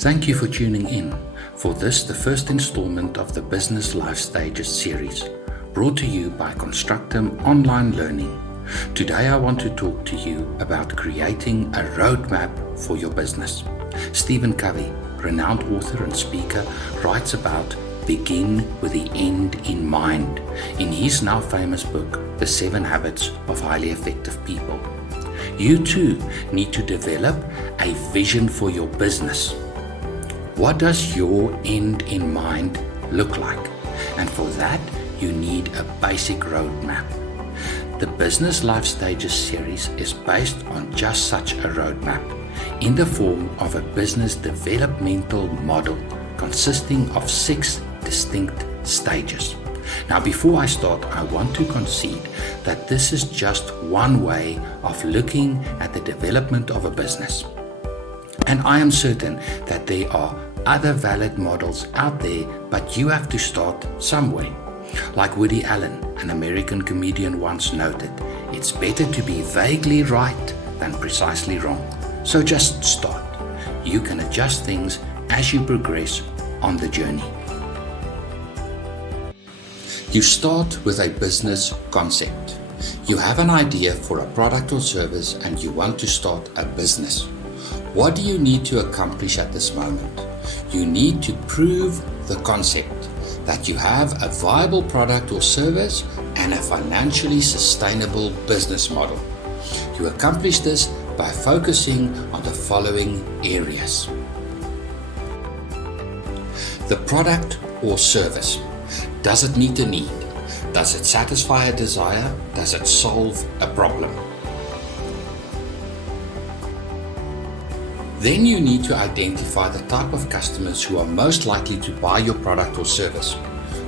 Thank you for tuning in for this, the first installment of the Business Life Stages series, brought to you by Constructum Online Learning. Today I want to talk to you about creating a roadmap for your business. Stephen Covey, renowned author and speaker, writes about begin with the end in mind in his now famous book, The 7 Habits of Highly Effective People. You too need to develop a vision for your business. What does your end in mind look like? And for that, you need a basic roadmap. The Business Life Stages series is based on just such a roadmap in the form of a business developmental model consisting of 6 distinct stages. Now, before I start, I want to concede that this is just one way of looking at the development of a business. And I am certain that there are other valid models out there, but you have to start somewhere. Like Woody Allen, an American comedian, once noted, it's better to be vaguely right than precisely wrong. So just start. You can adjust things as you progress on the journey. You start with a business concept. You have an idea for a product or service and you want to start a business. What do you need to accomplish at this moment? You need to prove the concept that you have a viable product or service and a financially sustainable business model. You accomplish this by focusing on the following areas. The product or service. Does it meet a need? Does it satisfy a desire? Does it solve a problem? Then you need to identify the type of customers who are most likely to buy your product or service.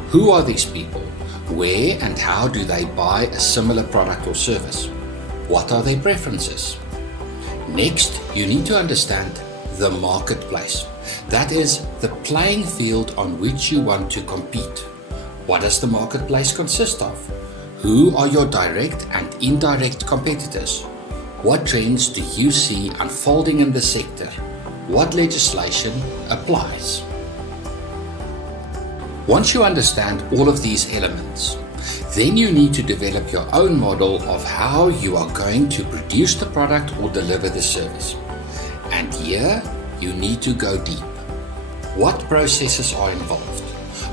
Who are these people? Where and how do they buy a similar product or service? What are their preferences? Next, you need to understand the marketplace. That is the playing field on which you want to compete. What does the marketplace consist of? Who are your direct and indirect competitors? What trends do you see unfolding in the sector? What legislation applies? Once you understand all of these elements, then you need to develop your own model of how you are going to produce the product or deliver the service. And here, you need to go deep. What processes are involved?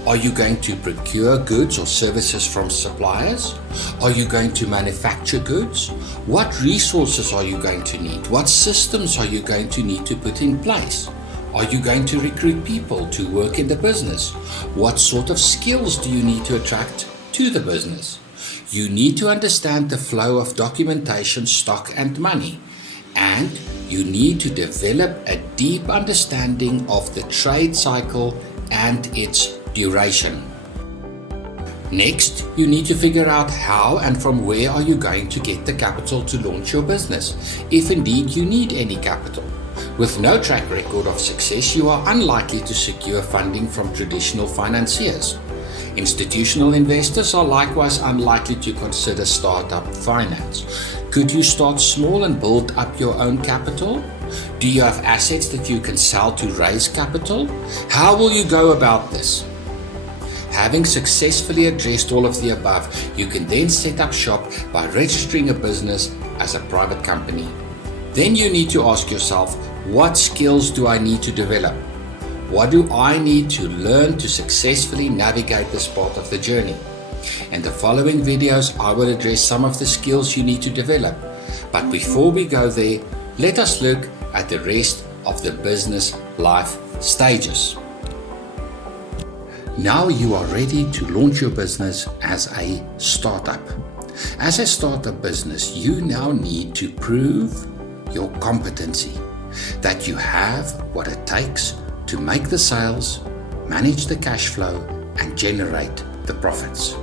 Are you going to procure goods or services from suppliers? Are you going to manufacture goods? What resources are you going to need? What systems are you going to need to put in place? Are you going to recruit people to work in the business? What sort of skills do you need to attract to the business? You need to understand the flow of documentation, stock, and money. And you need to develop a deep understanding of the trade cycle and its duration. Next, you need to figure out how and from where are you going to get the capital to launch your business, if indeed you need any capital. With no track record of success, you are unlikely to secure funding from traditional financiers. Institutional investors are likewise unlikely to consider startup finance. Could you start small and build up your own capital? Do you have assets that you can sell to raise capital? How will you go about this? Having successfully addressed all of the above, you can then set up shop by registering a business as a private company. Then you need to ask yourself, what skills do I need to develop? What do I need to learn to successfully navigate this part of the journey? In the following videos, I will address some of the skills you need to develop. But before we go there, let us look at the rest of the business life stages. Now you are ready to launch your business as a startup. As a startup business, you now need to prove your competency, that you have what it takes to make the sales, manage the cash flow, and generate the profits.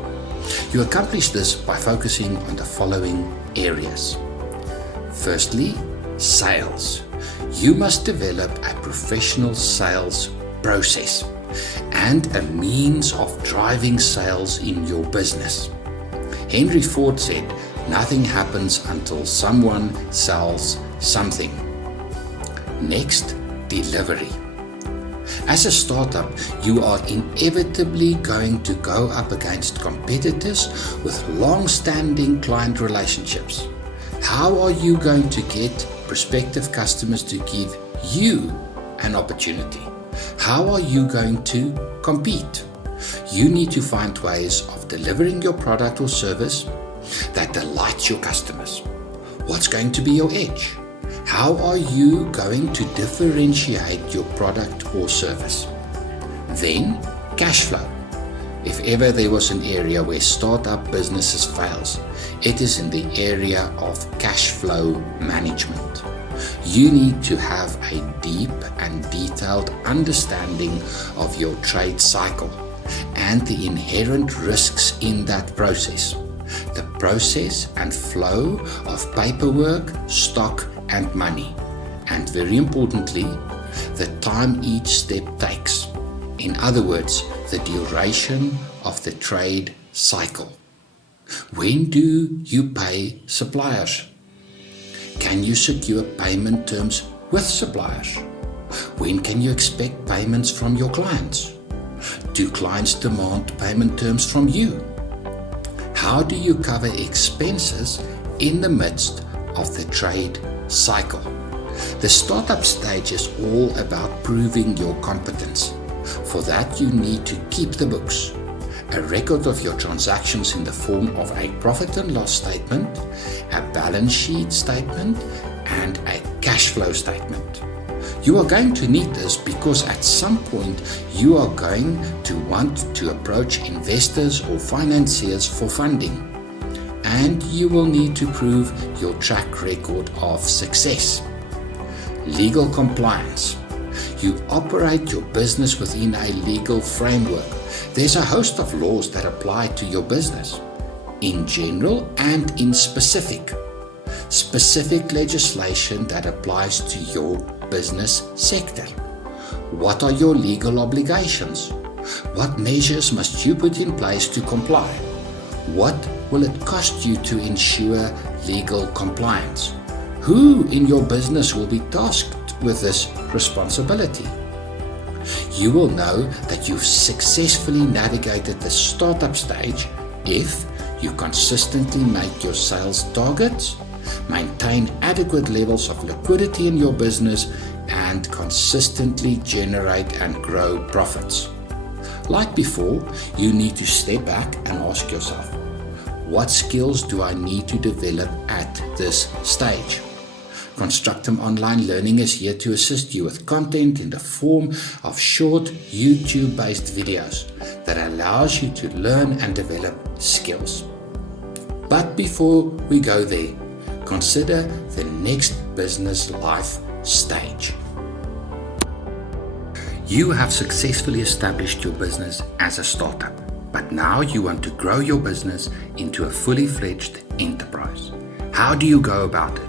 You accomplish this by focusing on the following areas. Firstly, sales. You must develop a professional sales process and a means of driving sales in your business. Henry Ford said, "Nothing happens until someone sells something." Next, delivery. As a startup, you are inevitably going to go up against competitors with long-standing client relationships. How are you going to get prospective customers to give you an opportunity? How are you going to compete? You need to find ways of delivering your product or service that delights your customers. What's going to be your edge? How are you going to differentiate your product or service? Then, cash flow. If ever there was an area where startup businesses fails, it is in the area of cash flow management. You need to have a deep and detailed understanding of your trade cycle and the inherent risks in that process. The process and flow of paperwork, stock, and money. And very importantly, the time each step takes. In other words, the duration of the trade cycle. When do you pay suppliers? Can you secure payment terms with suppliers? When can you expect payments from your clients? Do clients demand payment terms from you? How do you cover expenses in the midst of the trade cycle? The startup stage is all about proving your competence. For that, you need to keep the books, a record of your transactions in the form of a profit and loss statement, a balance sheet statement, and a cash flow statement. You are going to need this because at some point you are going to want to approach investors or financiers for funding, and you will need to prove your track record of success. Legal compliance. You operate your business within a legal framework. There's a host of laws that apply to your business, in general and in specific. Specific legislation that applies to your business sector. What are your legal obligations? What measures must you put in place to comply? What will it cost you to ensure legal compliance? Who in your business will be tasked with this responsibility? You will know that you've successfully navigated the startup stage if you consistently make your sales targets, maintain adequate levels of liquidity in your business, and consistently generate and grow profits. Like before, you need to step back and ask yourself, what skills do I need to develop at this stage? Constructum Online Learning is here to assist you with content in the form of short YouTube-based videos that allows you to learn and develop skills. But before we go there, consider the next business life stage. You have successfully established your business as a startup, but now you want to grow your business into a fully fledged enterprise. How do you go about it?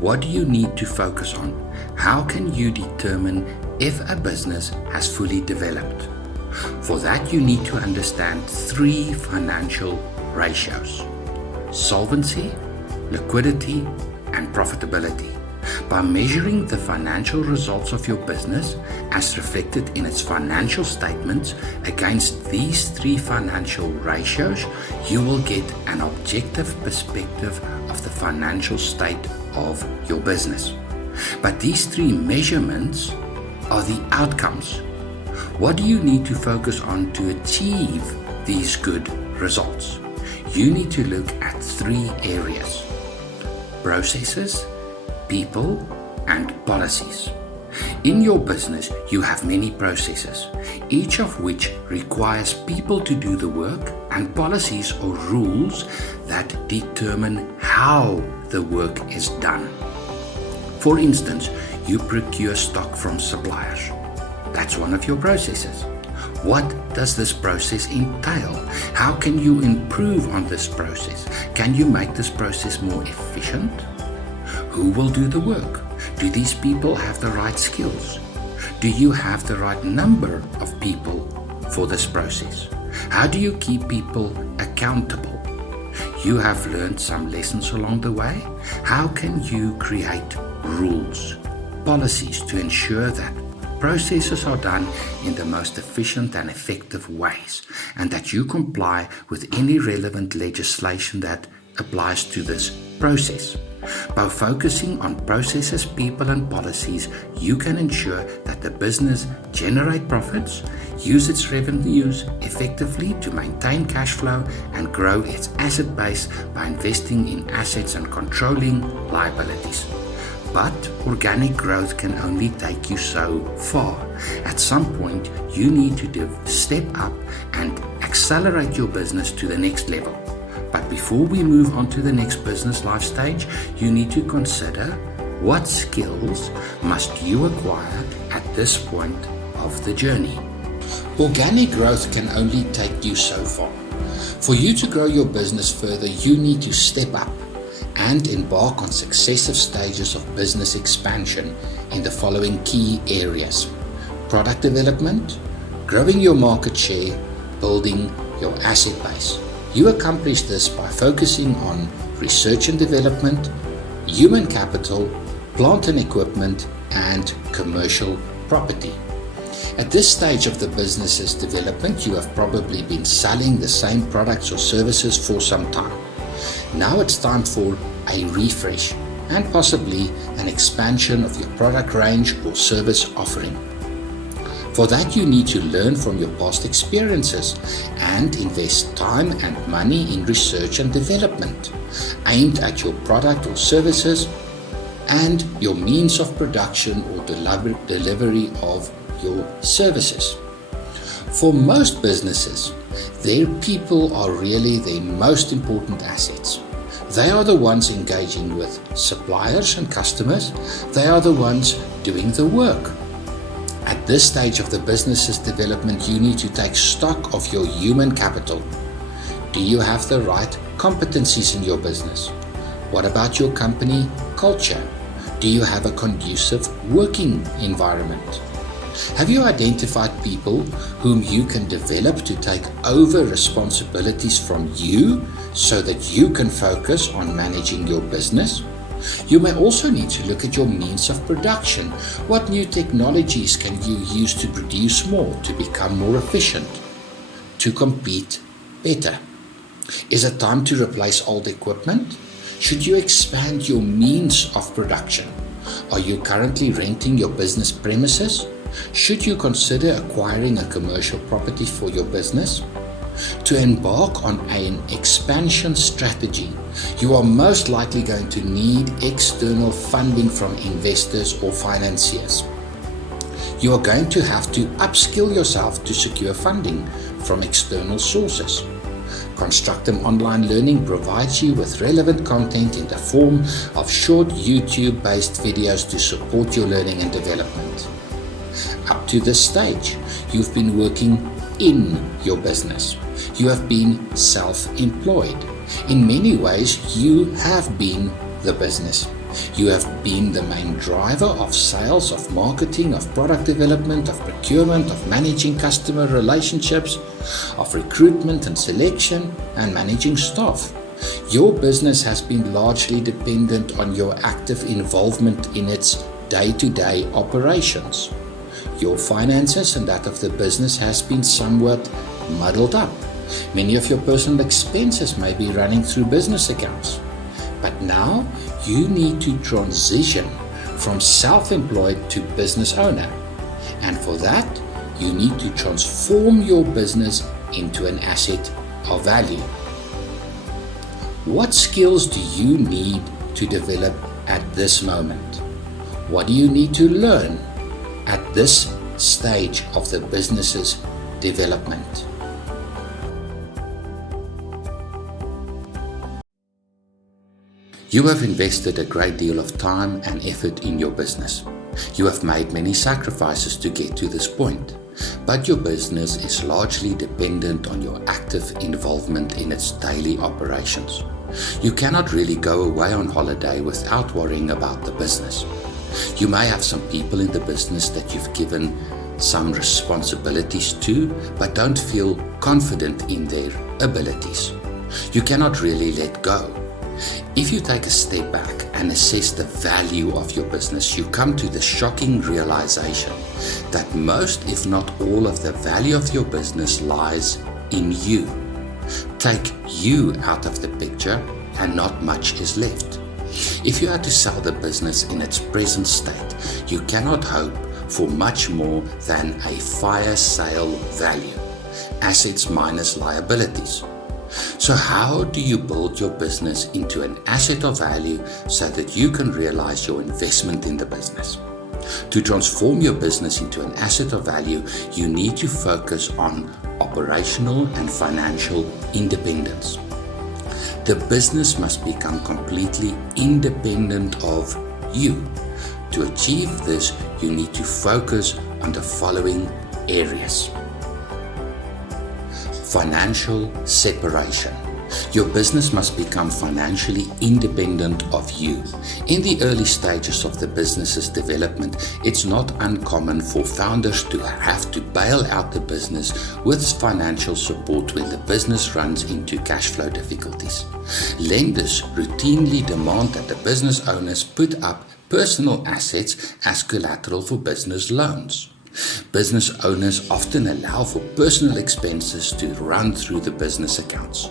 What do you need to focus on? How can you determine if a business has fully developed? For that, you need to understand 3 financial ratios: solvency, liquidity, and profitability. By measuring the financial results of your business as reflected in its financial statements against these 3 financial ratios, you will get an objective perspective of the financial state of your business. But these 3 measurements are the outcomes. What do you need to focus on to achieve these good results? You need to look at 3 areas: processes, people, and policies. In your business, you have many processes, each of which requires people to do the work, and policies or rules that determine how the work is done. For instance, you procure stock from suppliers. That's one of your processes. What does this process entail? How can you improve on this process? Can you make this process more efficient? Who will do the work? Do these people have the right skills? Do you have the right number of people for this process? How do you keep people accountable? You have learned some lessons along the way. How can you create rules, policies to ensure that processes are done in the most efficient and effective ways, and that you comply with any relevant legislation that applies to this process. By focusing on processes, people, and policies, you can ensure that the business generates profits, use its revenues effectively to maintain cash flow, and grow its asset base by investing in assets and controlling liabilities. But organic growth can only take you so far. At some point, you need to step up and accelerate your business to the next level. But before we move on to the next business life stage, you need to consider what skills must you acquire at this point of the journey. Organic growth can only take you so far. For you to grow your business further, you need to step up and embark on successive stages of business expansion in the following key areas: product development, growing your market share, building your asset base. You accomplish this by focusing on research and development, human capital, plant and equipment, and commercial property. At this stage of the business's development, you have probably been selling the same products or services for some time. Now it's time for a refresh and possibly an expansion of your product range or service offering. For that, you need to learn from your past experiences and invest time and money in research and development aimed at your product or services and your means of production or delivery of your services. For most businesses, their people are really their most important assets. They are the ones engaging with suppliers and customers. They are the ones doing the work. At this stage of the business's development, you need to take stock of your human capital. Do you have the right competencies in your business? What about your company culture? Do you have a conducive working environment? Have you identified people whom you can develop to take over responsibilities from you so that you can focus on managing your business? You may also need to look at your means of production. What new technologies can you use to produce more, to become more efficient, to compete better? Is it time to replace old equipment? Should you expand your means of production? Are you currently renting your business premises? Should you consider acquiring a commercial property for your business? To embark on an expansion strategy, you are most likely going to need external funding from investors or financiers. You are going to have to upskill yourself to secure funding from external sources. Constructum Online Learning provides you with relevant content in the form of short YouTube-based videos to support your learning and development. Up to this stage, you've been working in your business. You have been self-employed. In many ways, you have been the business. You have been the main driver of sales, of marketing, of product development, of procurement, of managing customer relationships, of recruitment and selection, and managing staff. Your business has been largely dependent on your active involvement in its day-to-day operations. Your finances and that of the business has been somewhat muddled up. Many of your personal expenses may be running through business accounts. But now you need to transition from self-employed to business owner. And for that, you need to transform your business into an asset of value. What skills do you need to develop at this moment? What do you need to learn at this stage of the business's development? You have invested a great deal of time and effort in your business. You have made many sacrifices to get to this point, but your business is largely dependent on your active involvement in its daily operations. You cannot really go away on holiday without worrying about the business. You may have some people in the business that you've given some responsibilities to, but don't feel confident in their abilities. You cannot really let go. If you take a step back and assess the value of your business, you come to the shocking realization that most, if not all, of the value of your business lies in you. Take you out of the picture and not much is left. If you had to sell the business in its present state, you cannot hope for much more than a fire sale value, assets minus liabilities. So how do you build your business into an asset of value so that you can realize your investment in the business? To transform your business into an asset of value, you need to focus on operational and financial independence. The business must become completely independent of you. To achieve this, you need to focus on the following areas. Financial separation. Your business must become financially independent of you. In the early stages of the business's development, it's not uncommon for founders to have to bail out the business with financial support when the business runs into cash flow difficulties. Lenders routinely demand that the business owners put up personal assets as collateral for business loans. Business owners often allow for personal expenses to run through the business accounts.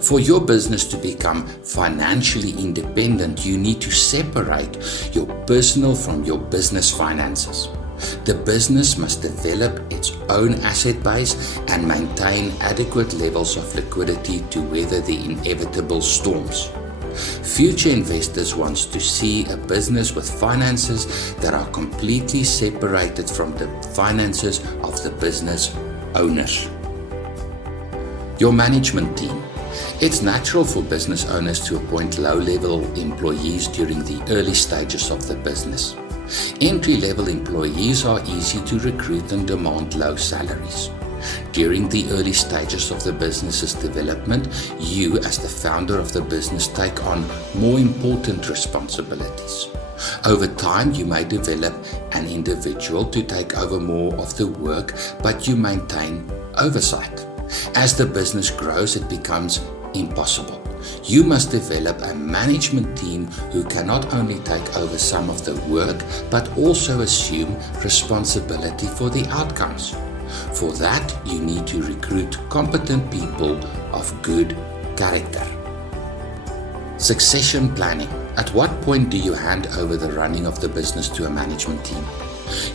For your business to become financially independent, you need to separate your personal from your business finances. The business must develop its own asset base and maintain adequate levels of liquidity to weather the inevitable storms. Future investors want to see a business with finances that are completely separated from the finances of the business owners. Your management team. It's natural for business owners to appoint low-level employees during the early stages of the business. Entry-level employees are easy to recruit and demand low salaries. During the early stages of the business's development, you as the founder of the business take on more important responsibilities. Over time, you may develop an individual to take over more of the work, but you maintain oversight. As the business grows, it becomes impossible. You must develop a management team who can not only take over some of the work, but also assume responsibility for the outcomes. For that, you need to recruit competent people of good character. Succession planning. At what point do you hand over the running of the business to a management team?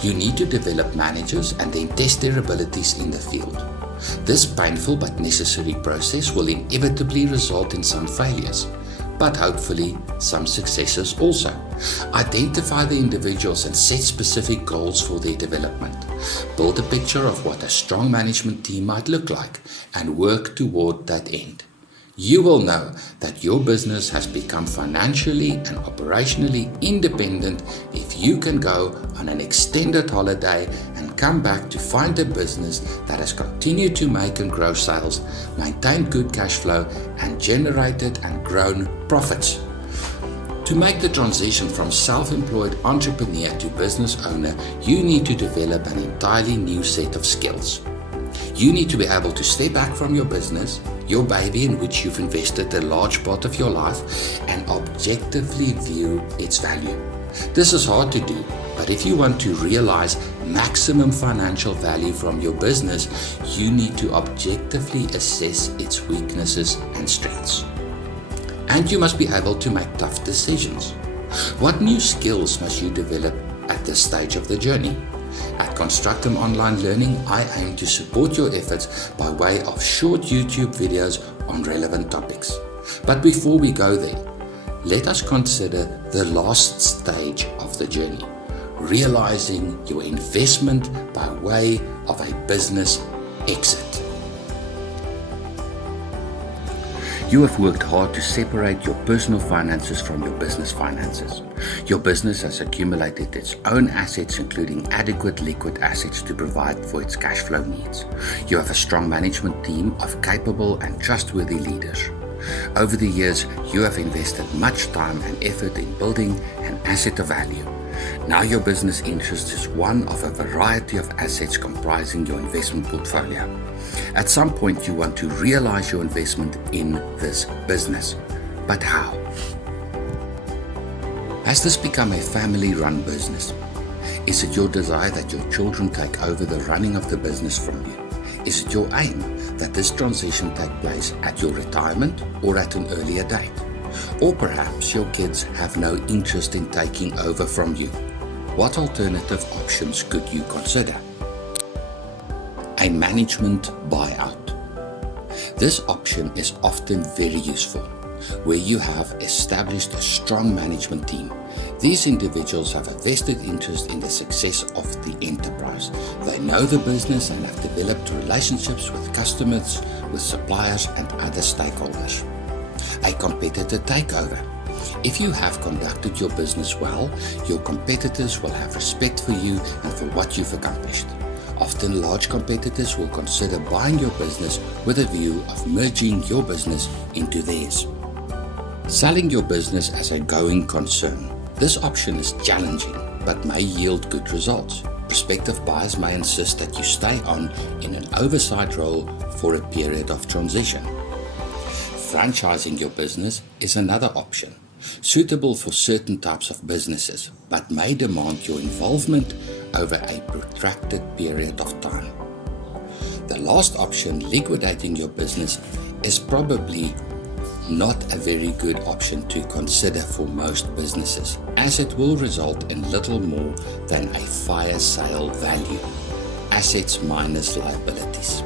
You need to develop managers and then test their abilities in the field. This painful but necessary process will inevitably result in some failures, but hopefully some successes also. Identify the individuals and set specific goals for their development. Build a picture of what a strong management team might look like and work toward that end. You will know that your business has become financially and operationally independent if you can go on an extended holiday and come back to find a business that has continued to make and grow sales, maintain good cash flow, and generated and grown profits. To make the transition from self-employed entrepreneur to business owner, you need to develop an entirely new set of skills. You need to be able to step back from your business, your baby in which you've invested a large part of your life, and objectively view its value. This is hard to do, but if you want to realize maximum financial value from your business, you need to objectively assess its weaknesses and strengths. And you must be able to make tough decisions. What new skills must you develop at this stage of the journey? At Constructum Online Learning, I aim to support your efforts by way of short YouTube videos on relevant topics. But before we go there, let us consider the last stage of the journey, realizing your investment by way of a business exit. You have worked hard to separate your personal finances from your business finances. Your business has accumulated its own assets, including adequate liquid assets to provide for its cash flow needs. You have a strong management team of capable and trustworthy leaders. Over the years, you have invested much time and effort in building an asset of value. Now your business interest is one of a variety of assets comprising your investment portfolio. At some point, you want to realize your investment in this business. But how? Has this become a family-run business? Is it your desire that your children take over the running of the business from you? Is it your aim that this transition take place at your retirement or at an earlier date? Or perhaps your kids have no interest in taking over from you. What alternative options could you consider? A management buyout. This option is often very useful, where you have established a strong management team. These individuals have a vested interest in the success of the enterprise. They know the business and have developed relationships with customers, with suppliers and other stakeholders. A competitor takeover. If you have conducted your business well, your competitors will have respect for you and for what you've accomplished. Often large competitors will consider buying your business with a view of merging your business into theirs. Selling your business as a going concern. This option is challenging but may yield good results. Prospective buyers may insist that you stay on in an oversight role for a period of transition. Franchising your business is another option, suitable for certain types of businesses, but may demand your involvement over a protracted period of time. The last option, liquidating your business, is probably not a very good option to consider for most businesses, as it will result in little more than a fire sale value, assets minus liabilities.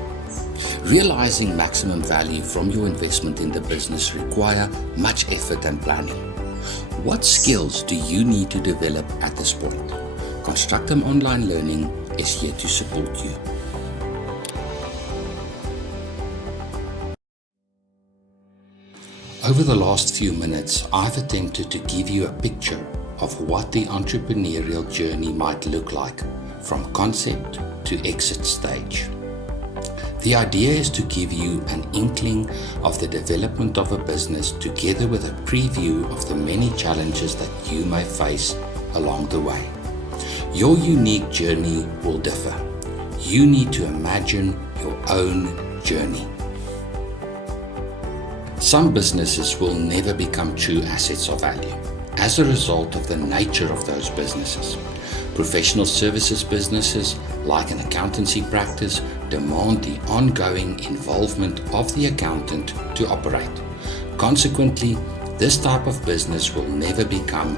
Realizing maximum value from your investment in the business require much effort and planning. What skills do you need to develop at this point? Constructum Online Learning is here to support you. Over the last few minutes, I've attempted to give you a picture of what the entrepreneurial journey might look like from concept to exit stage. The idea is to give you an inkling of the development of a business together with a preview of the many challenges that you may face along the way. Your unique journey will differ. You need to imagine your own journey. Some businesses will never become true assets of value as a result of the nature of those businesses. Professional services businesses, like an accountancy practice, demand the ongoing involvement of the accountant to operate. Consequently, this type of business will never become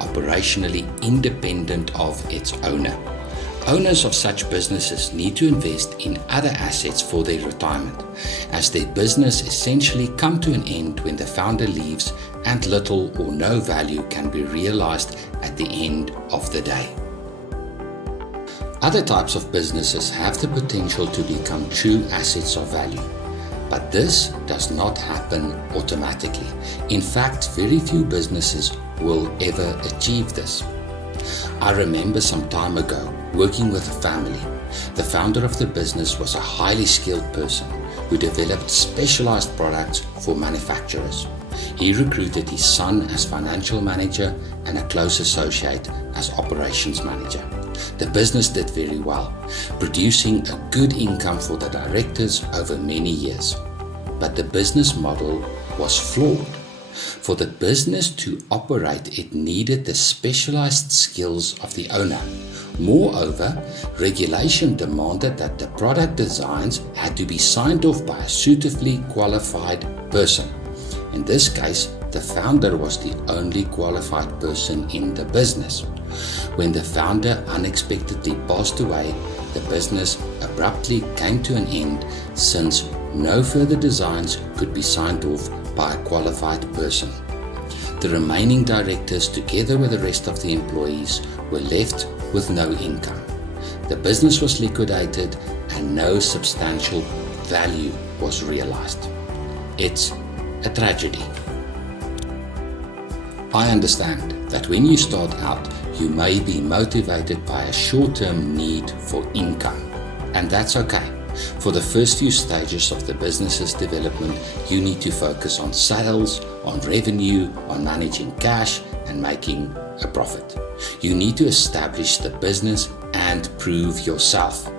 operationally independent of its owner. Owners of such businesses need to invest in other assets for their retirement, as their business essentially come to an end when the founder leaves and little or no value can be realized at the end of the day. Other types of businesses have the potential to become true assets of value, but this does not happen automatically. In fact, very few businesses will ever achieve this. I remember some time ago working with a family. The founder of the business was a highly skilled person who developed specialized products for manufacturers. He recruited his son as financial manager and a close associate as operations manager. The business did very well, producing a good income for the directors over many years. But the business model was flawed. For the business to operate, it needed the specialized skills of the owner. Moreover, regulation demanded that the product designs had to be signed off by a suitably qualified person. In this case, the founder was the only qualified person in the business. When the founder unexpectedly passed away, the business abruptly came to an end since no further designs could be signed off by a qualified person. The remaining directors, together with the rest of the employees, were left with no income. The business was liquidated and no substantial value was realized. It's a tragedy. I understand that when you start out, you may be motivated by a short-term need for income, and that's okay. For the first few stages of the business's development, you need to focus on sales, on revenue, on managing cash, and making a profit. You need to establish the business and prove yourself.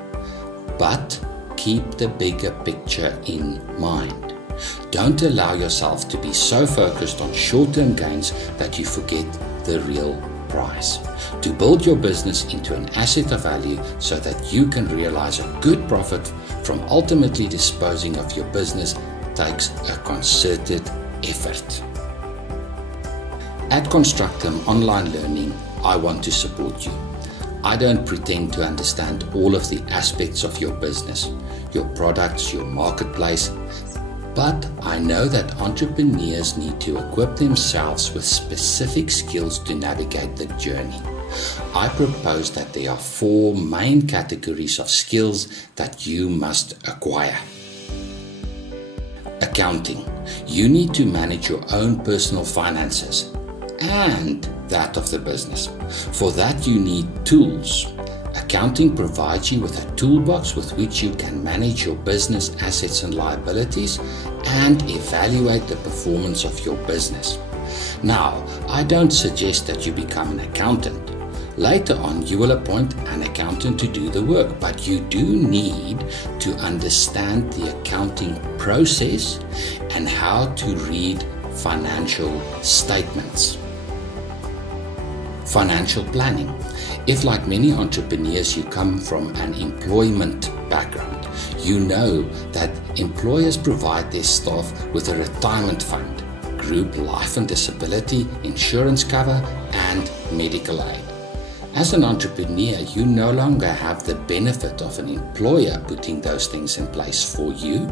But keep the bigger picture in mind. Don't allow yourself to be so focused on short-term gains that you forget the real prize. To build your business into an asset of value so that you can realize a good profit from ultimately disposing of your business takes a concerted effort. At Constructum Online Learning, I want to support you. I don't pretend to understand all of the aspects of your business, your products, your marketplace, but I know that entrepreneurs need to equip themselves with specific skills to navigate the journey. I propose that there are 4 main categories of skills that you must acquire. Accounting. You need to manage your own personal finances and that of the business. For that you need tools. Accounting provides you with a toolbox with which you can manage your business assets and liabilities and evaluate the performance of your business. Now, I don't suggest that you become an accountant. Later on, you will appoint an accountant to do the work, but you do need to understand the accounting process and how to read financial statements. Financial planning. If, like many entrepreneurs, you come from an employment background, you know that employers provide their staff with a retirement fund, group life and disability, insurance cover, and medical aid. As an entrepreneur, you no longer have the benefit of an employer putting those things in place for you.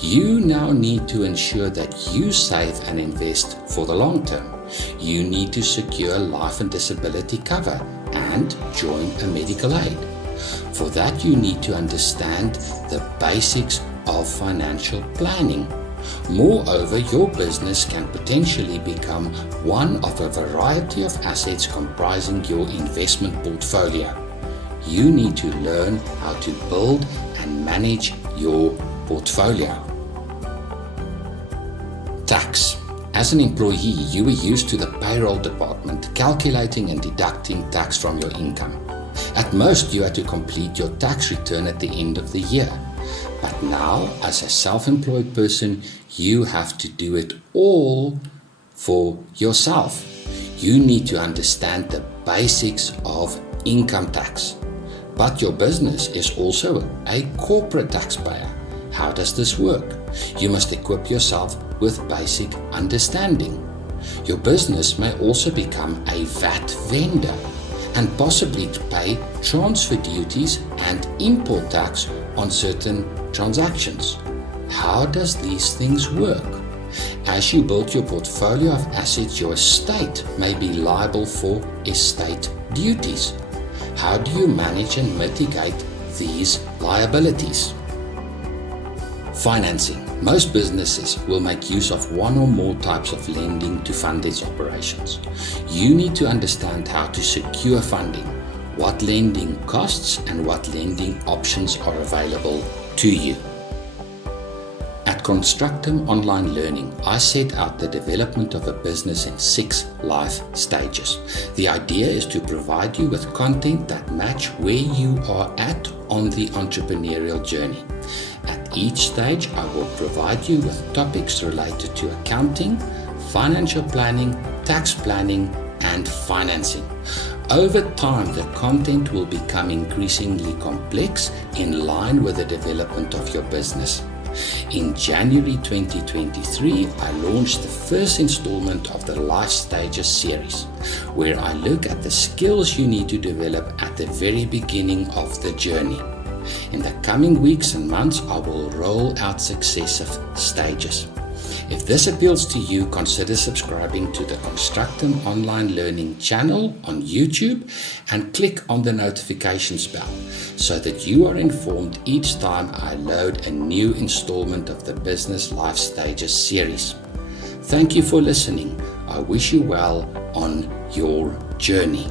You now need to ensure that you save and invest for the long term. You need to secure life and disability cover and join a medical aid. For that, you need to understand the basics of financial planning. Moreover, your business can potentially become one of a variety of assets comprising your investment portfolio. You need to learn how to build and manage your portfolio. Tax. As an employee, you were used to the payroll department calculating and deducting tax from your income. At most, you had to complete your tax return at the end of the year. But now, as a self-employed person, you have to do it all for yourself. You need to understand the basics of income tax. But your business is also a corporate taxpayer. How does this work? You must equip yourself with basic understanding. Your business may also become a VAT vendor and possibly to pay transfer duties and import tax on certain transactions. How does these things work? As you build your portfolio of assets, your estate may be liable for estate duties. How do you manage and mitigate these liabilities? Financing. Most businesses will make use of one or more types of lending to fund its operations. You need to understand how to secure funding, what lending costs, and what lending options are available to you. At Constructum Online Learning, I set out the development of a business in 6 life stages. The idea is to provide you with content that match where you are at on the entrepreneurial journey. At each stage, I will provide you with topics related to accounting, financial planning, tax planning, and financing. Over time, the content will become increasingly complex in line with the development of your business. In January 2023, I launched the first installment of the Life Stages series, where I look at the skills you need to develop at the very beginning of the journey. In the coming weeks and months, I will roll out successive stages. If this appeals to you, consider subscribing to the Constructum Online Learning channel on YouTube and click on the notifications bell so that you are informed each time I load a new installment of the Business Life Stages series. Thank you for listening. I wish you well on your journey.